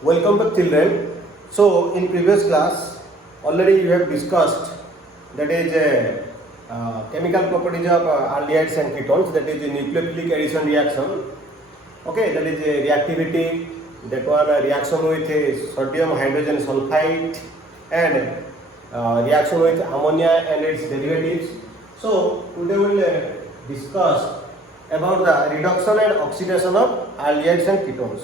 Welcome back children. So in previous class already you have discussed that is chemical properties of aldehydes and ketones, that is nucleophilic addition reaction. Okay, that is reactivity, that one reaction with sodium hydrogen sulfide and reaction with ammonia and its derivatives. So today we will discuss about the reduction and oxidation of aldehydes and ketones.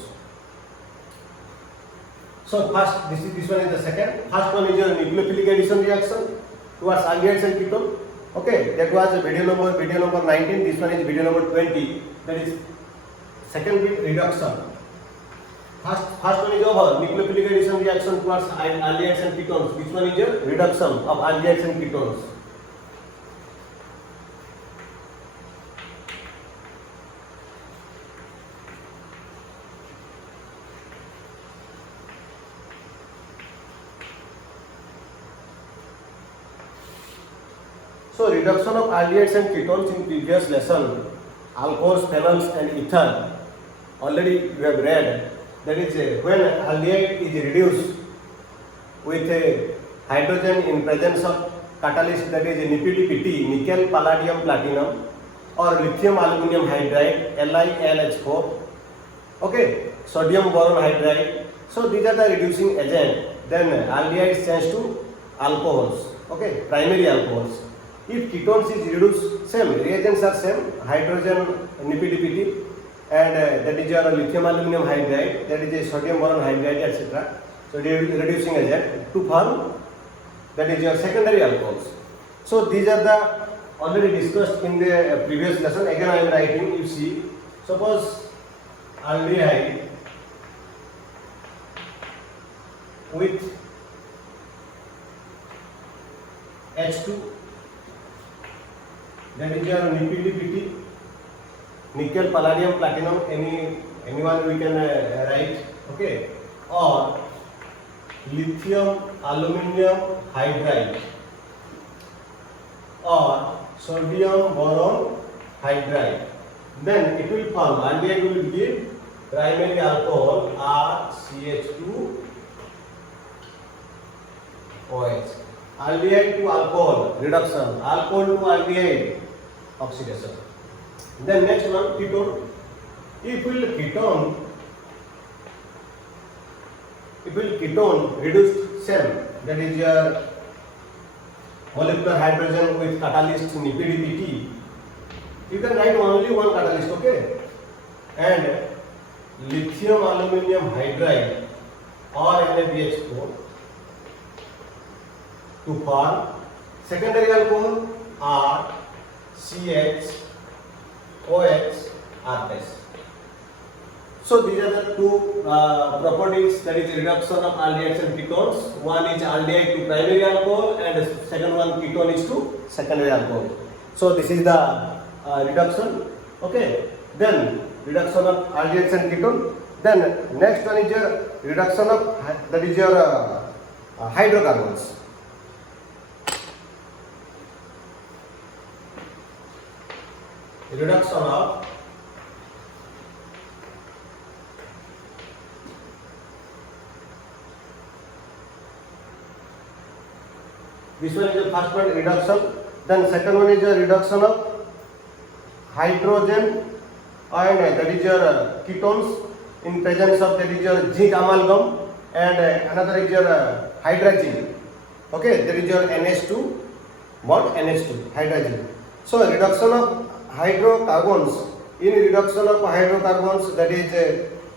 So first, this one is the second. First one is your nucleophilic addition reaction towards aldehydes and ketone. Okay, that was video number 19. This one is video number 20. That is second bit reduction. First one is over nucleophilic addition reaction towards aldehydes and ketones. This one is your reduction of aldehydes and ketones. So reduction of aldehydes and ketones in previous lesson, alcohols, phenols and ether, already you have read. That is when aldehyde is reduced with a hydrogen in presence of catalyst, that is NiPDPT, nickel, palladium, platinum, or lithium aluminum hydride, LiLH4, okay, sodium boron hydride. So these are the reducing agent. Then aldehydes change to alcohols, okay, primary alcohols. If ketones is reduced, same reagents are same, hydrogen NiPDPT and that is your lithium aluminum hydride, that is a sodium boron hydride, etc. So reducing agent to form, that is your secondary alcohols. So these are the already discussed in the previous lesson. Again I am writing. You see, suppose aldehyde with H2, that is your NiPDPT, nickel, palladium, platinum, anyone we can write, okay, or lithium aluminum hydride or sodium boron hydride, then it will form, aldehyde will give primary alcohol RCH2OH. Aldehyde to alcohol reduction, alcohol to aldehyde oxidation. Then next one, ketone. If ketone reduced same, that is your molecular hydrogen with catalyst NiPDPT, you can write only one catalyst, okay, and lithium aluminum hydride or NaBH4 to form secondary alcohol RCH OH R base. So these are the two properties, that is reduction of aldehydes and ketones. One is aldehyde to primary alcohol and second one ketone is to secondary alcohol. So this is the reduction. Okay. Then reduction of aldehydes and ketone. Then next one is your reduction of, that is your hydrocarbons. Reduction of this one is the first one, reduction. Then second one is the reduction of hydrogen and that is your ketones in presence of, that is your zinc amalgam, and another is your hydrazine. Okay, that is your NH2 bond NH2 hydrazine. So reduction of hydrocarbons, in reduction of hydrocarbons, that is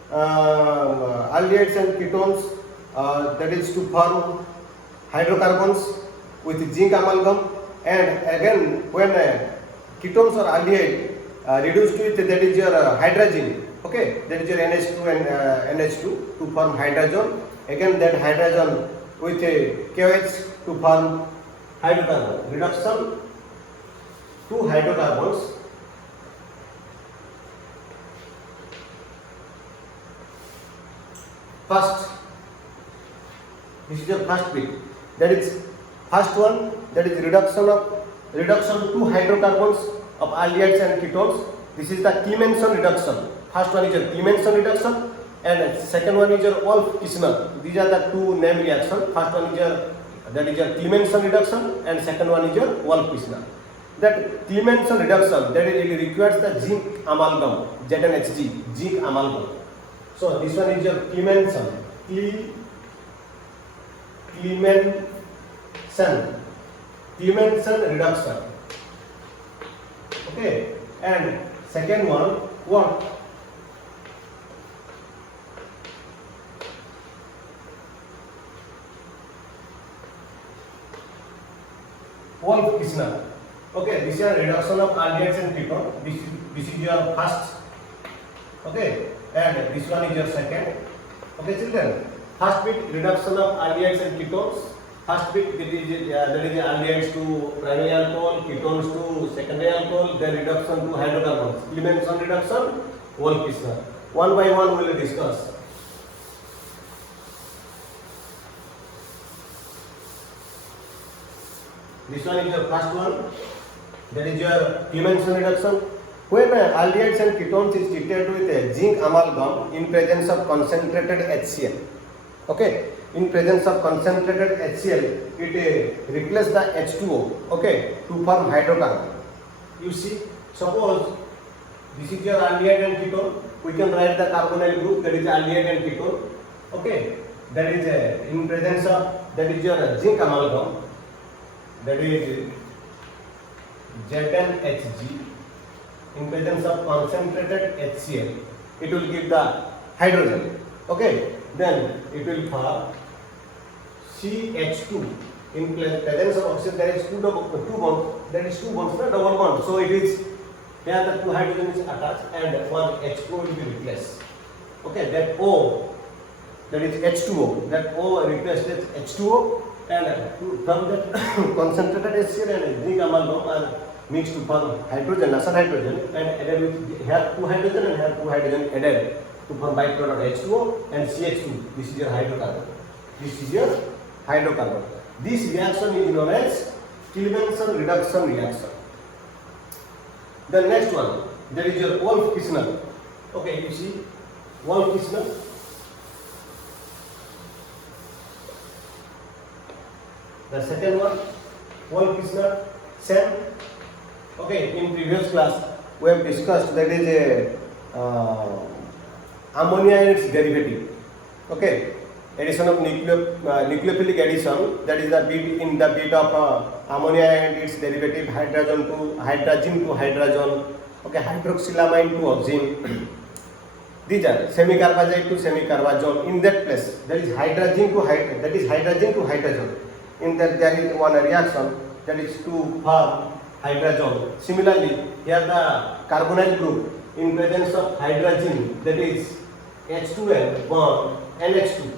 aldehydes and ketones, that is to form hydrocarbons with zinc amalgam, and again when ketones or aldehyde reduced with, that is your hydrazine, okay, that is your NH2 and NH2 to form hydrogen, again that hydrogen with KOH to form hydrocarbon. Reduction to hydrocarbons. First, this is the first bit, that is first one, that is reduction to hydrocarbons of aldehydes and ketones. This is the Clemmensen reduction. First one is a Clemmensen reduction, and second one is your Wolff-Kishner. These are the two name reaction. First one is your that is your Clemenson reduction, and second one is your Wolff-Kishner. That Clemenson reduction, that is, it requires the zinc amalgam, ZnHG, zinc amalgam. So this one is your Clemenson, Clemenson reduction. Okay, and second one what? Wolff-Kishner. Okay, this is a reduction of aldehydes and ketone. This is your first. Okay, and this one is your second. Okay, children. First bit reduction of aldehydes and ketones. First bit that is aldehydes to primary alcohol, ketones to secondary alcohol, then reduction to hydrocarbons. Clemenson reduction, Wolff-Kishner. One by one we will discuss. This one is your first one. That is your Clemenson reduction. When aldehydes and ketones is treated with a zinc amalgam in presence of concentrated HCl. Okay, in presence of concentrated HCl, it replaces the H2O. Okay, to form hydrocarbon. You see, suppose this is your aldehyde and ketone. We can write the carbonyl group, that is aldehyde and ketone. Okay, that is in presence of, that is your zinc amalgam. That is ZnHG in presence of concentrated HCl. It will give the hydrogen. Okay, then it will form CH2 in presence of oxygen. There is two bonds. There is two bonds, not double bond. So it is here the two hydrogens attached and one H2 will be replaced. Okay, that O, that is H2O. That O replaces H2O. And from that concentrated HCl and zinc amalgam are mixed to form hydrogen, nasal hydrogen, and added with here two hydrogen and here two hydrogen added to form byproduct H2O and CH2. This is your hydrocarbon. This is your hydrocarbon. This reaction is known as Clemenson reduction reaction. The next one, that is your Wolff-Kishner. Okay, you see Wolff-Kishner. The second one, Wolff-Kishner, same. Okay, in previous class we have discussed that is a ammonia and its derivative. Okay, addition of nucleophilic addition, that is the bit in the bit of ammonia and its derivative hydrogen to hydrogen. Okay, hydroxylamine to oxime. These are semicarbazide to semicarbazone. In that place, that is hydrogen to hydrogen. In that there is one reaction, that is to form hydrogen. Similarly, here the carbonyl group in presence of hydrogen, that is H2N bond NH2.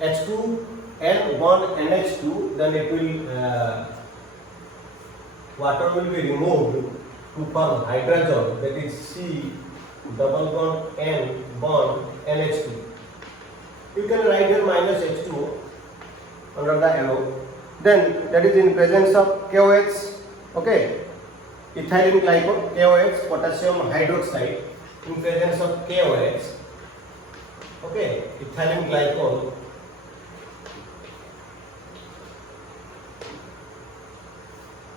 H2N bond NH2, then it will water will be removed to form hydrogen, that is C double bond N bond NH2. You can write here minus H2O under the arrow. Then that is in presence of KOH, okay, ethylene glycol, KOH, potassium hydroxide, in presence of KOH, okay, ethylene glycol.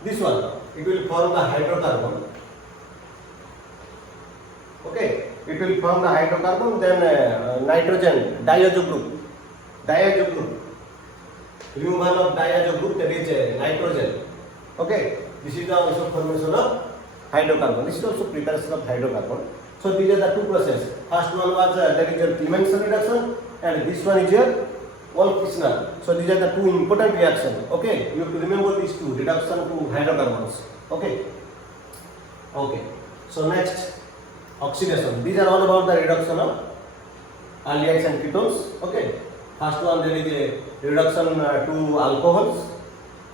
This one, it will form the hydrocarbon. Okay, it will form the hydrocarbon, then nitrogen, diazo group. Removal of diazo group, that is nitrogen. Okay, this is the also formation of hydrocarbon. This is also preparation of hydrocarbon. So these are the two processes. First one was that is your Clemenson reduction, and this one is your Wolff-Kishner. So these are the two important reactions. Okay, you have to remember these two, reduction to hydrocarbons. Okay. Okay. So next, oxidation. These are all about the reduction of aldehydes and ketones. Okay. First one, there is a reduction to alcohols.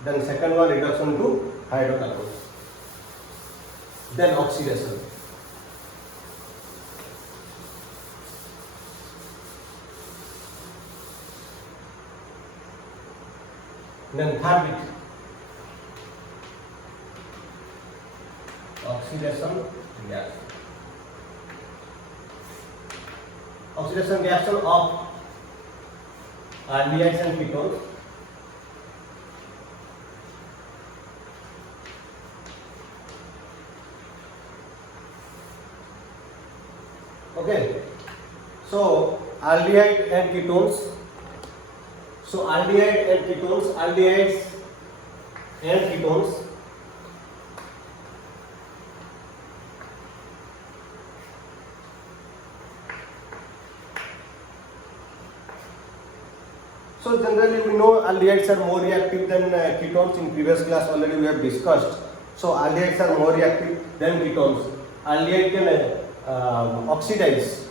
Then second one, reduction to hydrocarbons. Then oxidation. Then third bit, oxidation reaction. oxidation reaction of aldehydes and ketones. Okay, so aldehyde and ketones. So aldehyde and ketones, aldehydes and ketones. So generally we know aldehydes are more reactive than ketones. In previous class already we have discussed. So aldehydes are more reactive than ketones. Aldehyde can oxidize,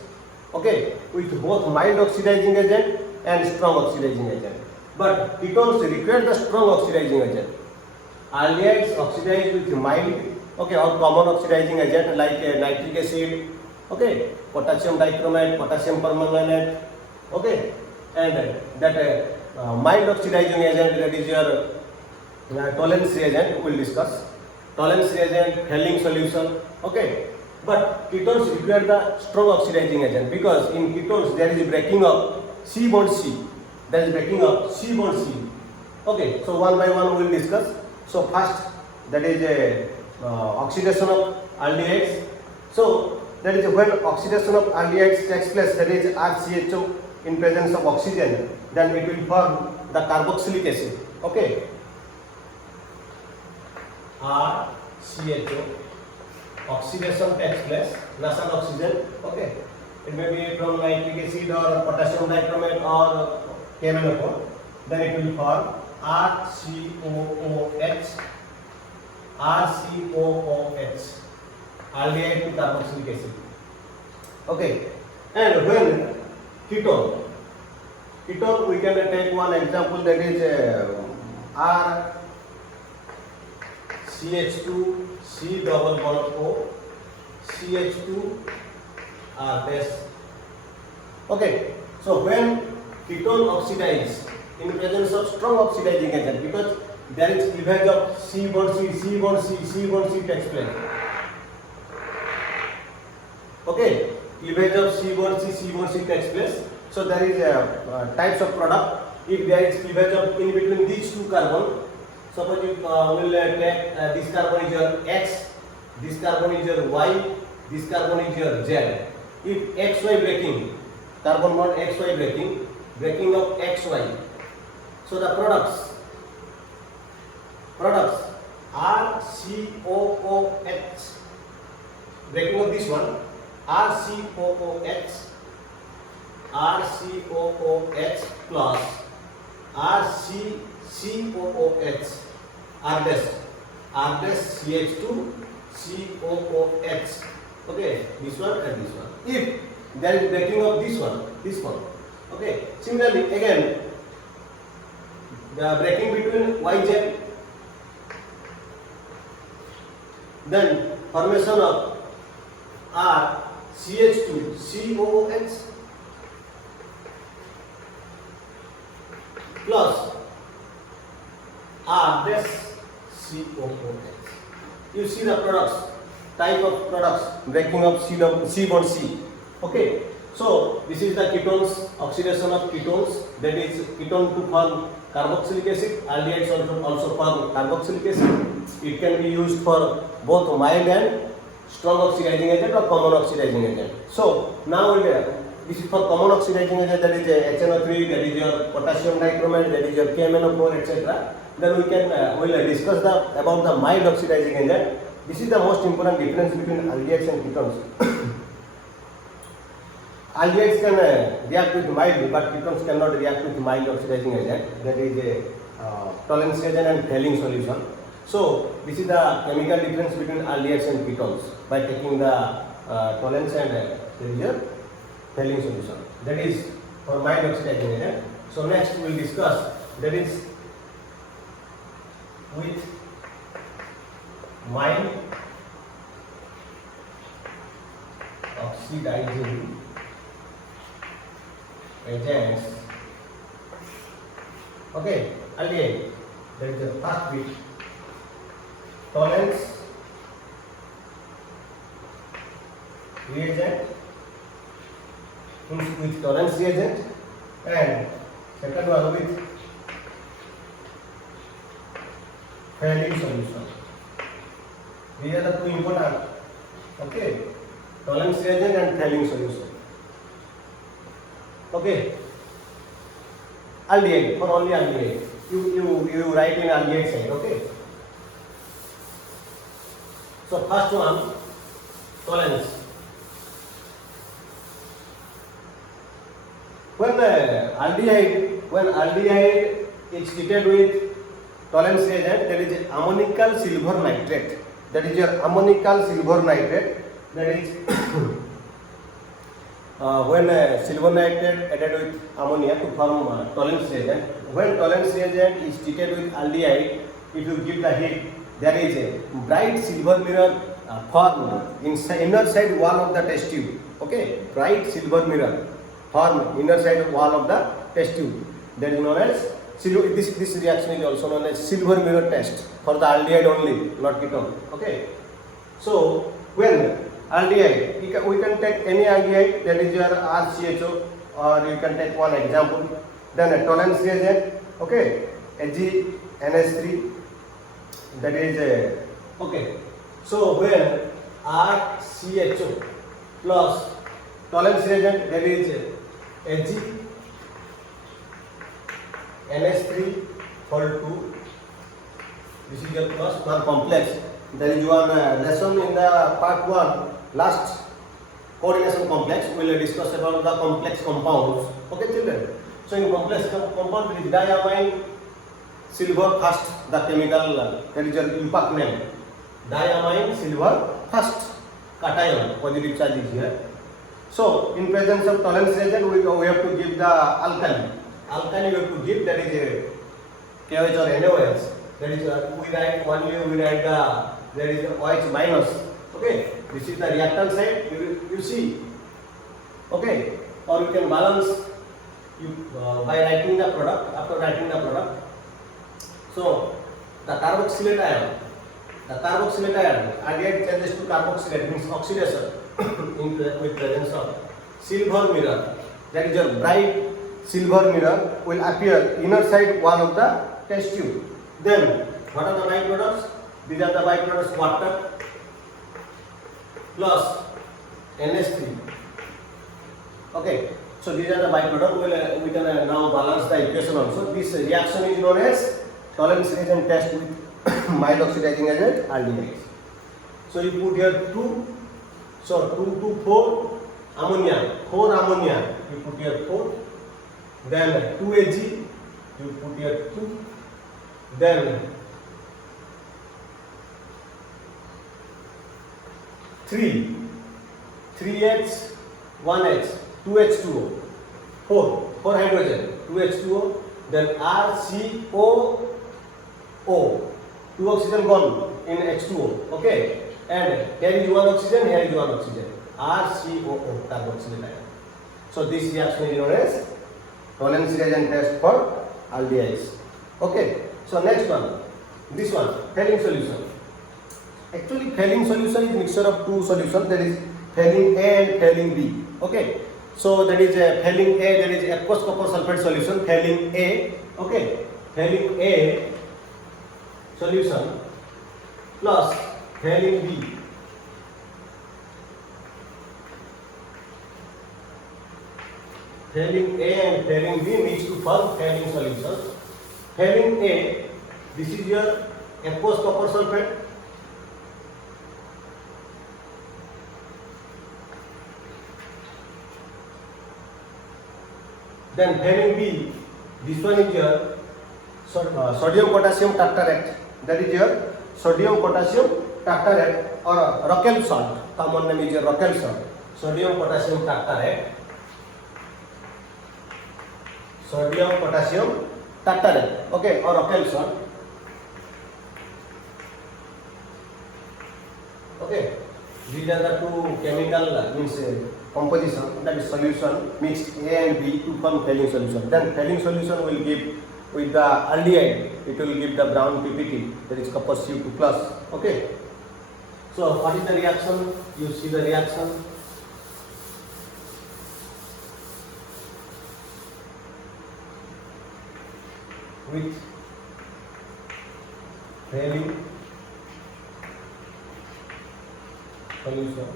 okay, with both mild oxidizing agent and strong oxidizing agent. But ketones require the strong oxidizing agent. Aldehydes oxidize with mild, okay, or common oxidizing agent like nitric acid, okay, potassium dichromate, potassium permanganate, okay, and that mild oxidizing agent, that is your Tollens reagent, we will discuss. Tollens reagent, Helling solution, okay. But ketones require the strong oxidizing agent because in ketones there is breaking of C bond C. There is breaking of C bond C. Okay, so one by one we will discuss. So first, that is a oxidation of aldehydes. So that is when oxidation of aldehydes takes place, that is RCHO in presence of oxygen, then it will form the carboxylic acid. Okay, RCHO, oxidation takes place, nasal oxygen. Okay, it may be from nitric acid or potassium dichromate or KMnO4. Then it will form RCOOH, aldehyde to carboxylic acid. Okay, and when ketone we can take one example, that is RCH2 C double bond O CH2 R dash. Okay, so when ketone oxidize in presence of strong oxidizing agent, because there is cleavage of C bond C, C bond C, C bond C takes place. Okay, cleavage of C bond C, C bond C takes place. So there is types of product. If there is cleavage of in between these two carbon, suppose you will take this carbon is your X, this carbon is your Y, this carbon is your Z. If XY breaking, carbon bond XY breaking of XY. So the products RCOOH, breaking of this one, RCOOH plus RCCOOH, R dash CH2 COOH. Okay, this one and this one. If there is breaking of this one, okay. Similarly, again, the breaking between YZ, then formation of RCH2 COOH plus R dash COOH. You see the products, type of products, breaking of C bond C. Okay, so this is the ketones, oxidation of ketones, that is ketone to form carboxylic acid, aldehydes also form carboxylic acid. It can be used for both mild and strong oxidizing agent or common oxidizing agent. So now this is for common oxidizing agent, that is HNO3, that is your potassium dichromate, that is your KMnO4, etc. Then we can will discuss about the mild oxidizing agent. This is the most important difference between aldehydes and ketones. Aldehydes can react with mild, but ketones cannot react with mild oxidizing agent. That is a Tollens reagent and Helling solution. So this is the chemical difference between aldehydes and ketones by taking the Tollens and there is a Helling solution. That is for mild oxidizing agent. So next we will discuss, that is with mild oxidizing agents. Okay, aldehyde, that is the first bit. Tollens reagent with tolerance reagent, and second one with Fehling solution. These are the two important. Okay, tolerance reagent and Fehling solution. Okay, aldehyde, for only aldehyde. You write in aldehyde side. Okay. So first one, tolerance. When aldehyde is treated with tolerance reagent, there is ammonical silver nitrate. That is your ammonical silver nitrate. That is when silver nitrate added with ammonia to form tolerance reagent. When tolerance reagent is treated with aldehyde, it will give the heat. There is a bright silver mirror formed in inner side wall of the test tube. Okay, bright silver mirror formed inner side wall of the test tube. That is known as silver. This reaction is also known as silver mirror test for the aldehyde only, not ketone. Okay. So when aldehyde, we can take any aldehyde, that is your RCHO, or you can take one example. Then a tolerance reagent. Okay, AgNH3. That is okay. So when RCHO plus tolerance reagent, that is AgNH3 whole 2. This is your plus one complex. There is one lesson in the part 1, last coordination complex. We will discuss about the complex compounds. Okay, children. So in complex compound, it is diamine silver first, the chemical, that is your impact name. Diamine silver first, cation, positive charge is here. So in presence of tolerance reagent, we have to give the alkali. Alkali we have to give, that is a KOH or NaOH. That is we write there is OH minus. Okay, this is the reactant side. You see. Okay, or you can balance by writing the product. After writing the product, so the carboxylate ion, aldehyde changes to carboxylate, means oxidation with presence of silver mirror. That is your bright silver mirror will appear inner side wall of the test tube. Then what are the byproducts? These are the byproducts: water plus NH3. Okay, so these are the byproducts. We can now balance the equation also. This reaction is known as tolerance reagent test with mild oxidizing agent aldehydes. So you put here 2, so 2 to 4 ammonia, 4 ammonia, you put here 4, then 2 Ag, you put here 2, then 3H, 1H, 2H2O, 4 hydrogen, 2H2O, then RCOO, 2 oxygen gone in H2O, okay, and here is 1 oxygen, here is 1 oxygen, RCOO, carboxylate ion. So this reaction is known as tolerance reagent test for aldehydes. Okay, so next one, this one, Fehling solution. Actually, Fehling solution is mixture of two solutions, that is Fehling A and Fehling B. Okay, so that is Fehling A, that is aqueous copper sulfate solution, Fehling A. Okay, Fehling A solution plus Fehling B. Fehling A and Fehling B mixed to form Fehling solution. Fehling A, this is your aqueous copper sulfate. Then Fehling B, this one is your sodium potassium tartarate. That is your sodium potassium tartarate or Rockel salt. Common name is your Rockel salt. Sodium potassium tartarate. Sodium potassium tartarate. Okay, or Rockel salt. Okay, these are the two chemical means composition, that is solution mixed A and B to form Fehling solution. Then Fehling solution will give with the aldehyde, it will give the brown PPT, that is copper Cu2 plus. Okay, so what is the reaction? You see the reaction. with Fehling solution.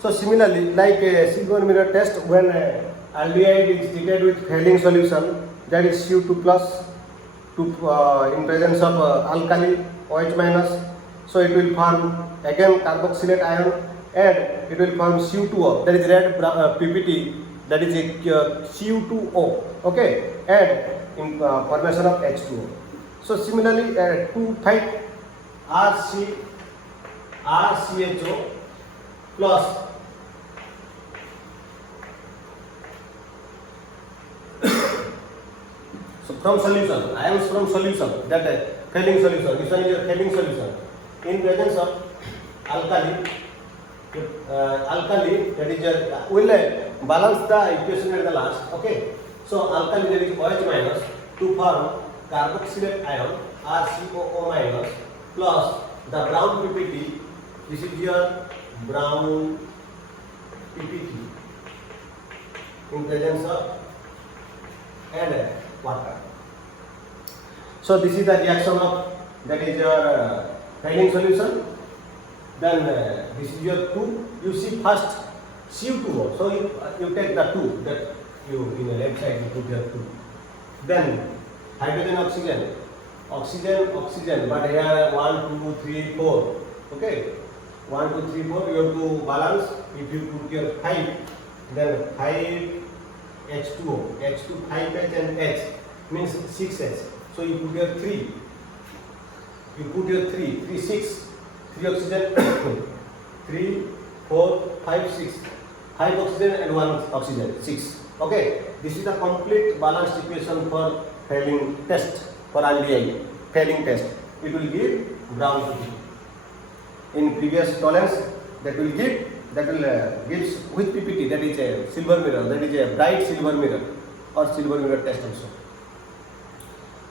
So similarly, like a silver mirror test, when aldehyde is treated with Fehling solution, that is Cu2 plus in presence of alkali OH minus, so it will form again carboxylate ion and it will form Cu2O, that is red PPT, that is a Cu2O, okay, and in formation of H2O. So similarly, 2,5-RCHO plus so from solution, ions from solution, that Fehling solution, this one is your Fehling solution, in presence of alkali, that is your, will balance the equation at the last, okay. So alkali, there is OH minus to form carboxylate ion RCOO minus plus the brown PPT, this is your brown PPT in presence of and water. So this is the reaction of, that is your Fehling solution. Then this is your 2. You see first Cu2O. So you take the 2, that you in the left side you put your 2. Then hydrogen, oxygen, but here 1, 2, 3, 4. Okay, 1, 2, 3, 4. You have to balance. If you put your 5, then 5 H2O, H2 5H and H means 6H. So you put your 3. You put your 3, 6. 3 oxygen, 3, 4, 5, 6. 5 oxygen and 1 oxygen, 6. Okay, this is the complete balanced equation for Fehling test, for aldehyde Fehling test. It will give brown PPT. In previous tolerance, that will gives with PPT, that is a silver mirror, that is a bright silver mirror or silver mirror test also.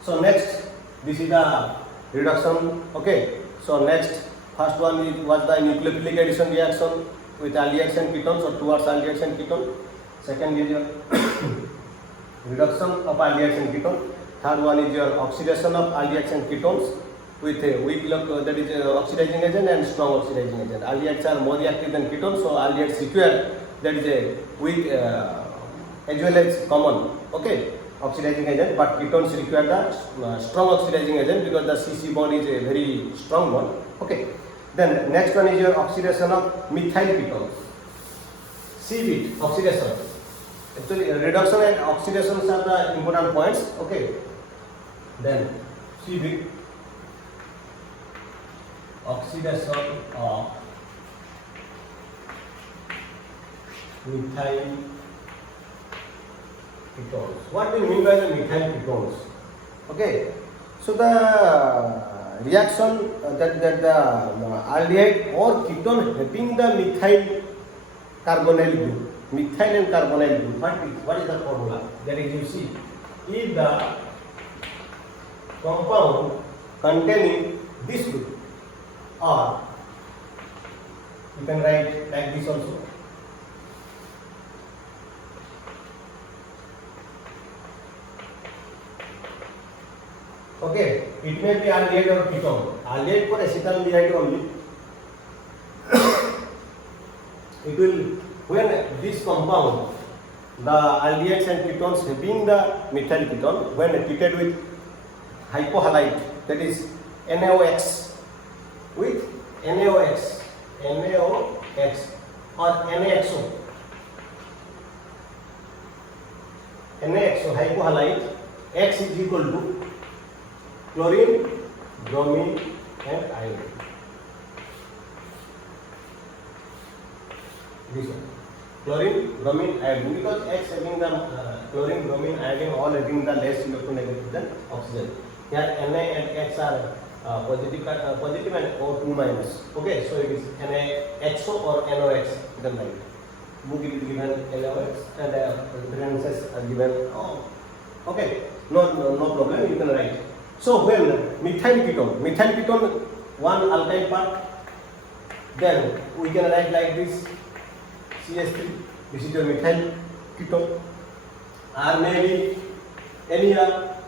So next, this is the reduction. Okay, so next, first one was the nucleophilic addition reaction with aldehydes and ketones or towards aldehydes and ketone. Second is your reduction of aldehydes and ketone. Third one is your oxidation of aldehydes and ketones with a weak that is oxidizing agent and strong oxidizing agent. Aldehydes are more reactive than ketones, so aldehydes require, that is a weak as well as common, okay, oxidizing agent, but ketones require the strong oxidizing agent because the CC bond is a very strong bond. Okay, then next one is your oxidation of methyl ketones. C-bit oxidation. Actually, reduction and oxidation are the important points. Okay, then C-bit oxidation of methyl ketones. What do you mean by the methyl ketones? Okay, so the reaction that the aldehyde or ketone having the methyl carbonyl group, methyl and carbonyl group. What is the formula? That is, you see, if the compound containing this group, or you can write like this also. Okay, it may be aldehyde or ketone. Aldehyde for acetaldehyde only. It will, when this compound, the aldehydes and ketones having the methyl ketone, when treated with hypohalite, that is NaOX, with NaOX or NaXO, hypohalite, X is equal to chlorine, bromine and iodine. This one, chlorine, bromine, iodine, because X having the chlorine, bromine, iodine all having the less electronegative than oxygen. Here Na and X are positive and O2 minus. Okay, so it is NaXO or NOX. You can write. Book is given NOX and references are given. Okay, no problem. You can write. So when methyl ketone, one alkyl part, then we can write like this: CH3. This is your methyl ketone. R may be any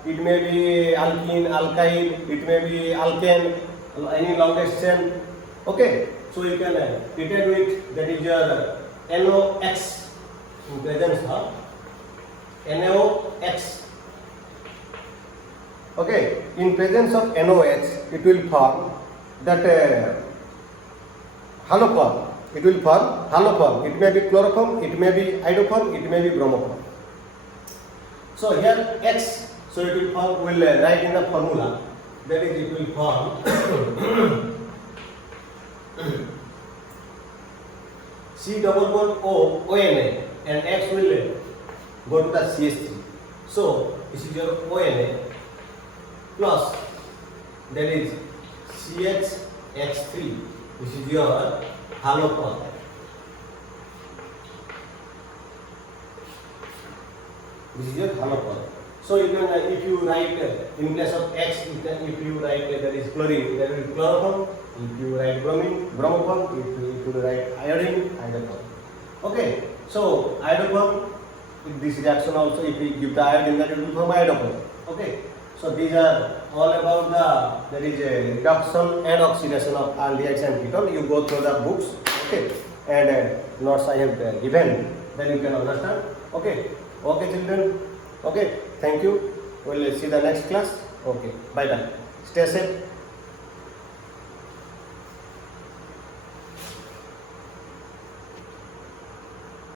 it may be alkene, alkyne, it may be alkane, any longest chain. Okay, so you can treated with that is your NOx in presence of NOx. Okay, in presence of NOx, it will form that haloform. It will form haloform. It may be chloroform, it may be iodoform, it may be bromoform. So here X, so it will form, will write in the formula, that is it will form C double bond O, ONA, and X will go to the CH3. So this is your ONA plus that is CHX3. This is your haloform. This is your haloform. So you can, if you write in place of X, you can, if you write that is chlorine, that will be chloroform. If you write bromine, bromoform. If you write iodine, iodoform. Okay. So iodoform, this reaction also, if we give the iodine, that will form iodoform. Okay. So these are all about the, that is a reduction and oxidation of aldehydes and ketone. You go through the books, okay, and notes I have given, then you can understand. Okay. Okay, children. Okay. Thank you. We'll see the next class. Okay. Bye bye. Stay safe.